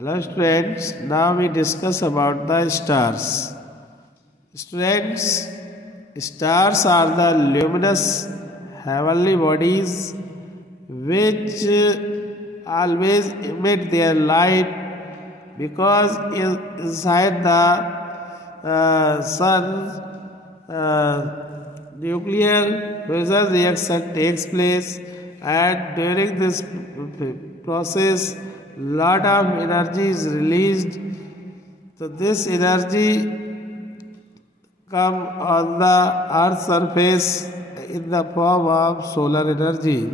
Hello students, now we discuss about the stars. Students, stars are the luminous heavenly bodies which always emit their light because inside the sun nuclear fusion reaction takes place, and during this process lot of energy is released. So this energy come on the earth surface in the form of solar energy.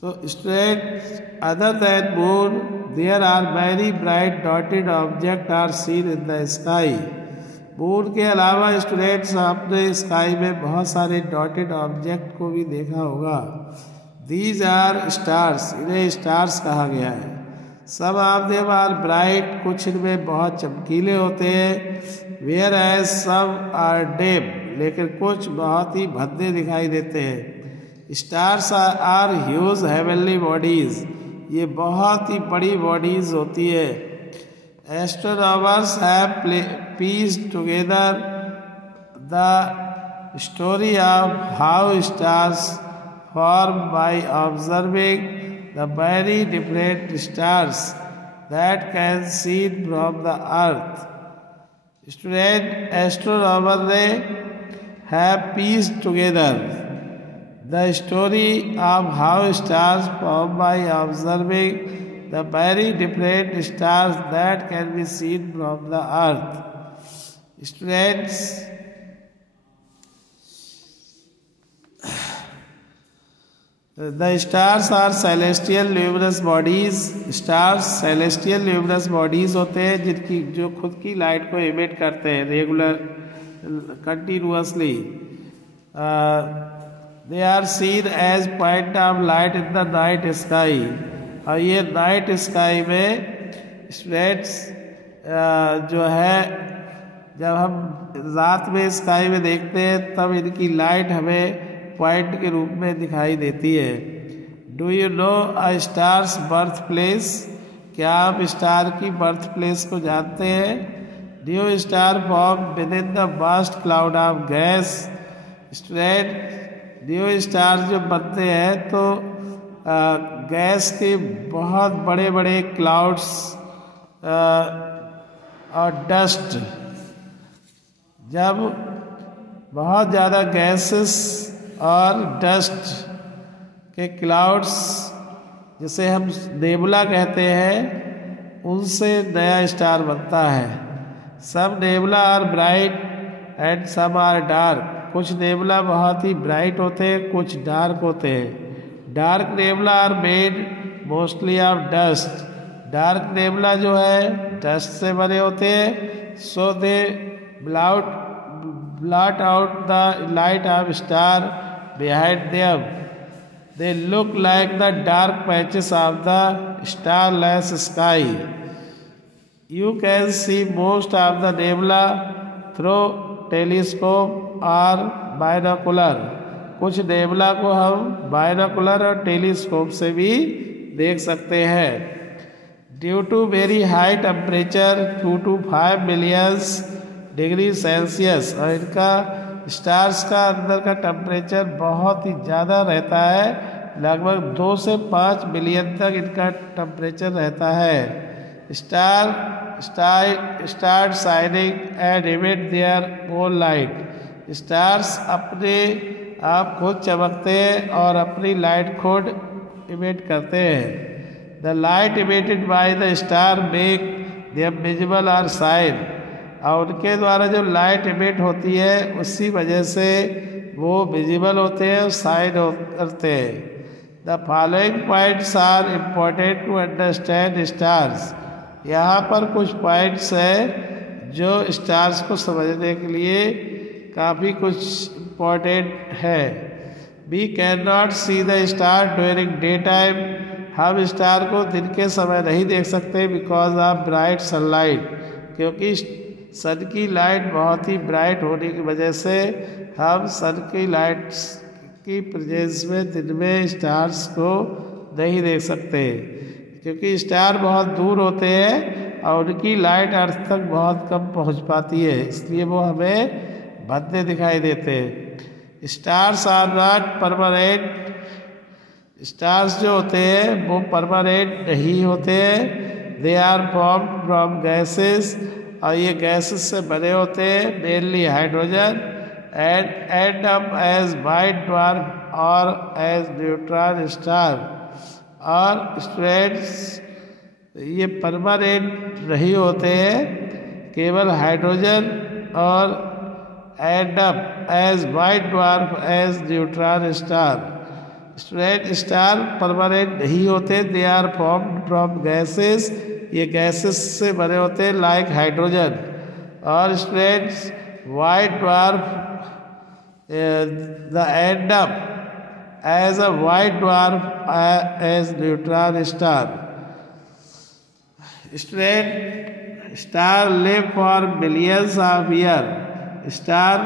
So straight other than moon, there are many bright dotted objects are seen in the sky. Moon के अलावा students आपने sky में बहुत सारे dotted object को भी देखा होगा. दीज आर स्टार्स, इन्हें स्टार्स कहा गया है. सब ऑफ देम आर ब्राइट, कुछ इनमें बहुत चमकीले होते हैं. Whereas some are dim, लेकिन कुछ बहुत ही भद्दे दिखाई देते हैं. Stars are huge heavenly bodies, ये बहुत ही बड़ी बॉडीज होती है. Astronomers have pieced together the story of how stars form by observing the very different stars that can be seen from the earth. Student astronomers ने have pieced together the story of how stars form by observing the very different stars that can be seen from the earth. Students, the stars are celestial luminous bodies. Stars celestial luminous bodies होते हैं जिनकी जो खुद की light को emit करते हैं regular continuously. They are seen as point of light in the night sky. और ये नाइट स्काई में स्टूडेंट्स जो है जब हम रात में स्काई में देखते हैं तब इनकी लाइट हमें पॉइंट के रूप में दिखाई देती है. Do you know a stars birth place, क्या आप स्टार की बर्थ प्लेस को जानते हैं? New star form with in the vast cloud of gas. Student, new star जो बनते हैं तो गैस के बहुत बड़े बड़े क्लाउड्स और डस्ट, जब बहुत ज़्यादा गैसेस और डस्ट के क्लाउड्स जिसे हम नेबुला कहते हैं उनसे नया स्टार बनता है. Some nebula are bright and some are dark. कुछ नेबुला बहुत ही ब्राइट होते हैं, कुछ डार्क होते हैं. Dark nebula are made mostly of dust. Dark nebula जो है डस्ट से बने होते हैं. So they blot out the light of star behind them. They look like the dark patches of the starless sky. You can see most of the nebula through telescope or binocular. कुछ nebula को हम binocular और telescope से भी देख सकते हैं. Due to very high temperature 2 to 5 millions degree Celsius, और इनका स्टार्स का अंदर का टेम्परेचर बहुत ही ज़्यादा रहता है. लगभग 2 से 5 मिलियन तक इनका टेम्परेचर रहता है. Star shining and emit their own light. Stars अपने आप खुद चमकते हैं और अपनी लाइट खुद इमिट करते हैं. The light emitted by the star make them visible और शाइन. और उनके द्वारा जो लाइट इमिट होती है उसी वजह से वो विजिबल होते हैं और शाइन करते हैं. The following points are important to understand stars. यहाँ पर कुछ पॉइंट्स हैं जो स्टार्स को समझने के लिए काफ़ी कुछ इम्पोर्टेंट है. We can not see the star during day time. हम स्टार को दिन के समय नहीं देख सकते बिकॉज ऑफ ब्राइट सनलाइट, क्योंकि सन की लाइट बहुत ही ब्राइट होने की वजह से हम सन की लाइट की प्रेजेंस में दिन में स्टार्स को नहीं देख सकते. क्योंकि स्टार बहुत दूर होते हैं और उनकी लाइट अर्थ तक बहुत कम पहुंच पाती है, इसलिए वो हमें भद्दे दिखाई देते हैं। Stars are not permanent, stars जो होते हैं वो परमानेंट नहीं होते हैं। They are formed from gases, और ये गैसेस से बने होते हैं, mainly hydrogen, and end up as white dwarf और एज न्यूट्रॉन स्टार। और स्टूडेंट्स ये परमानेंट नहीं होते हैं, केवल हाइड्रोजन और end up as white dwarf as neutron star. Student star permanent नहीं होते, they are formed from gases, ये गैसेस से बने होते हैं लाइक हाइड्रोजन। और students white dwarf the end up as a white dwarf as neutron star. Student star live for millions of year, star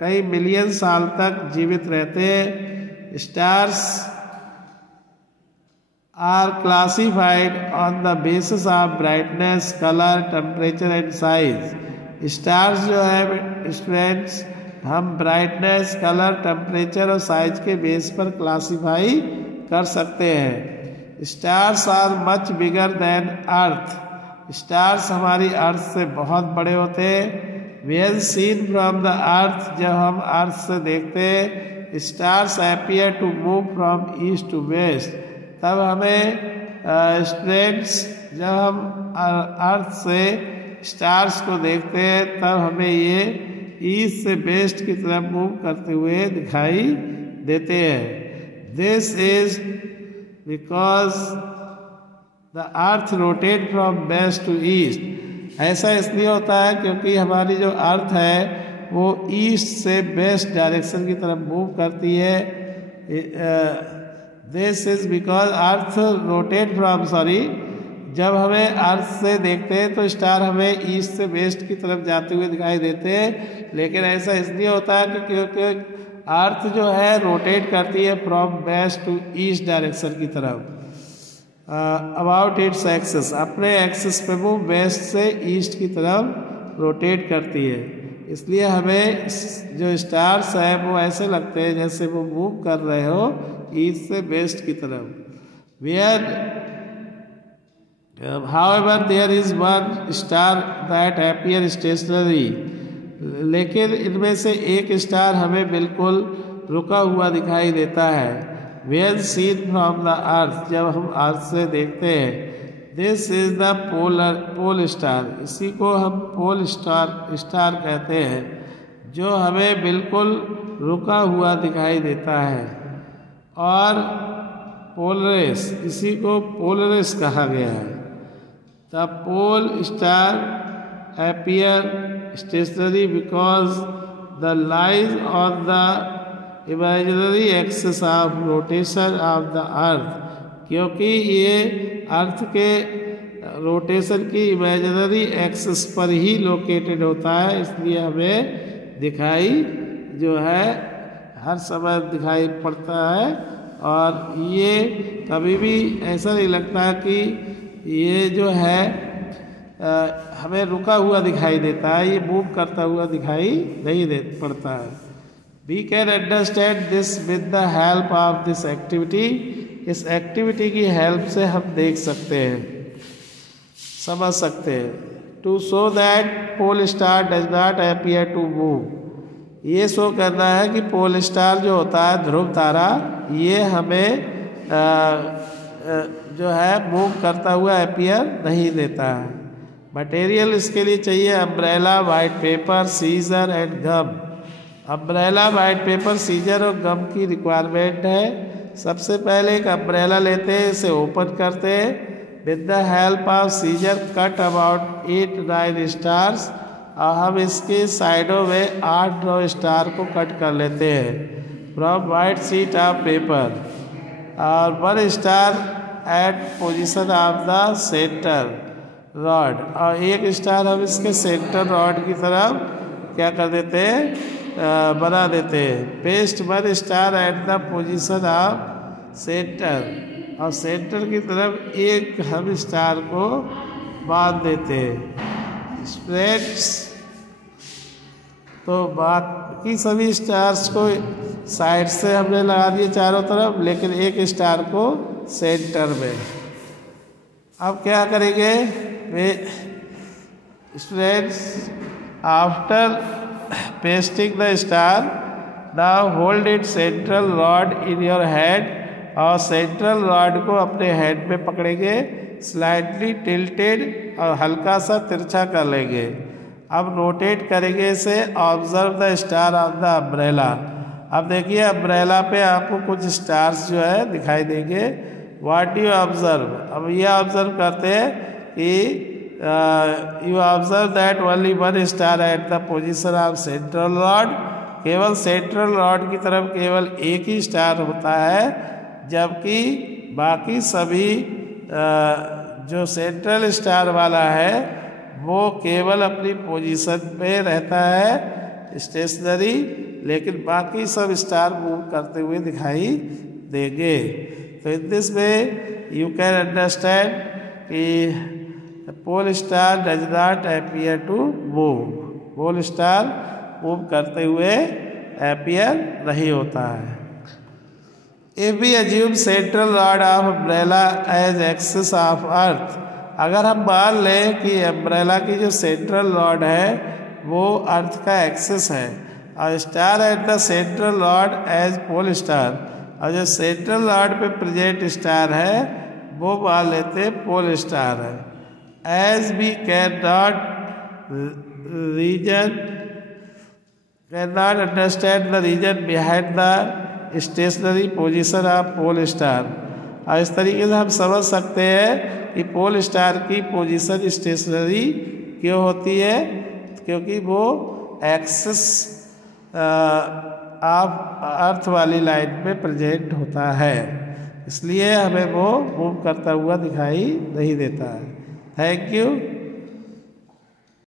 कई million साल तक जीवित रहते हैं। Stars are classified on the basis of brightness, colour, temperature and size. Stars जो है students हम brightness, colour, temperature और साइज के बेस पर क्लासिफाई कर सकते हैं। Stars are much bigger then earth, stars हमारी अर्थ से बहुत बड़े होते हैं। When seen from the earth, जब हम अर्थ से देखते हैं, stars appear to move from east to west, तब हमें स्टूडेंट्स जब हम अर्थ से स्टार्स को देखते हैं तब हमें ये ईस्ट से वेस्ट की तरफ मूव करते हुए दिखाई देते हैं। This is because the earth rotate from west to east. ऐसा इसलिए होता है क्योंकि हमारी जो अर्थ है वो ईस्ट से वेस्ट डायरेक्शन की तरफ मूव करती है। This is because earth rotate from जब हमें अर्थ से देखते हैं तो स्टार हमें ईस्ट से वेस्ट की तरफ जाते हुए दिखाई देते हैं, लेकिन ऐसा इसलिए होता है क्योंकि अर्थ जो है रोटेट करती है from west to east direction की तरफ। अबाउट इट्स एक्सिस, अपने एक्सिस पे वो वेस्ट से ईस्ट की तरफ रोटेट करती है, इसलिए हमें जो स्टार्स है वो ऐसे लगते हैं जैसे वो मूव कर रहे हो ईस्ट से वेस्ट की तरफ। Where however there is one star that appear stationary, लेकिन इनमें से एक स्टार हमें बिल्कुल रुका हुआ दिखाई देता है। When seen from the earth, जब हम अर्थ से देखते हैं। This is the pole star, इसी को हम पोल स्टार कहते हैं, जो हमें बिल्कुल रुका हुआ दिखाई देता है। और पोलरिस, इसी को पोलरिस कहा गया है। The pole star appear stationary because the lies on the imaginary axis of rotation of the earth, क्योंकि ये अर्थ के रोटेशन की इमेजिनरी एक्सिस पर ही लोकेटेड होता है, इसलिए हमें दिखाई जो है हर समय दिखाई पड़ता है। और ये कभी भी ऐसा नहीं लगता कि ये जो है हमें रुका हुआ दिखाई देता है, ये मूव करता हुआ दिखाई नहीं पड़ता है। We can understand this with the help of this activity, इस एक्टिविटी की हेल्प से हम देख सकते हैं, समझ सकते हैं। To show that pole star does not appear to move, ये शो करना है कि पोल स्टार जो होता है ध्रुव तारा, ये हमें जो है मूव करता हुआ अपीयर नहीं देता है। मटेरियल इसके लिए चाहिए umbrella, white paper, scissor and gum. Umbrella, white paper, scissor और गम की रिक्वायरमेंट है। सबसे पहले एक अम्ब्रेला लेते हैं, इसे ओपन करते हैं, with the help of scissor cut about 8-9 stars, और हम इसके साइडों में 8-9 स्टार को कट कर लेते हैं from white sheet of paper, और 1 star at position of the centre rod, और 1 स्टार हम इसके सेंटर रॉड की तरफ क्या कर देते हैं, बना देते हैं। Paste 1 star at the position of centre और सेंटर की तरफ एक हम स्टार को बांध देते हैं। स्प्रेड्स, तो बाकी सभी स्टार्स को साइड से हमने लगा दिए चारों तरफ, लेकिन एक स्टार को सेंटर में। अब क्या करेंगे वे students, after pasting the star, now hold it central rod in your hand, और सेंट्रल रॉड को अपने हैंड में पकड़ेंगे, स्लाइटली टिल्टेड और हल्का सा तिरछा कर लेंगे। अब रोटेट करेंगे इसे, observe the star on the umbrella. अब देखिए अम्ब्रेला पे आपको कुछ स्टार्स जो है दिखाई देंगे। व्हाट यू ऑब्जर्व, अब ये ऑब्जर्व करते हैं कि you observe that only one star at the position of central rod, केवल सेंट्रल रॉड की तरफ केवल एक ही स्टार होता है, जबकि बाकी सभी जो सेंट्रल स्टार वाला है वो केवल अपनी पोजीशन पे रहता है स्टेशनरी, लेकिन बाकी सब स्टार मूव करते हुए दिखाई देंगे। तो इन दिस में यू कैन अंडरस्टैंड कि pole star does not appear to move, pole star move करते हुए अपीयर नहीं होता है। If we assume central rod of umbrella as axis of earth, अगर हम मान लें कि अम्ब्रेला की जो सेंट्रल रॉड है वो अर्थ का एक्सिस है, और star at the central rod as pole star, और जो सेंट्रल रॉड पे प्रेजेंट स्टार है वो मान लेते पोल स्टार है। As we can not understand the reason behind the stationary position of pole star, और इस तरीके से हम समझ सकते हैं कि पोल स्टार की पोजीशन स्टेशनरी क्यों होती है, क्योंकि वो एक्सिस ऑफ अर्थ वाली लाइन में प्रेजेंट होता है, इसलिए हमें वो मूव करता हुआ दिखाई नहीं देता है। Thank you.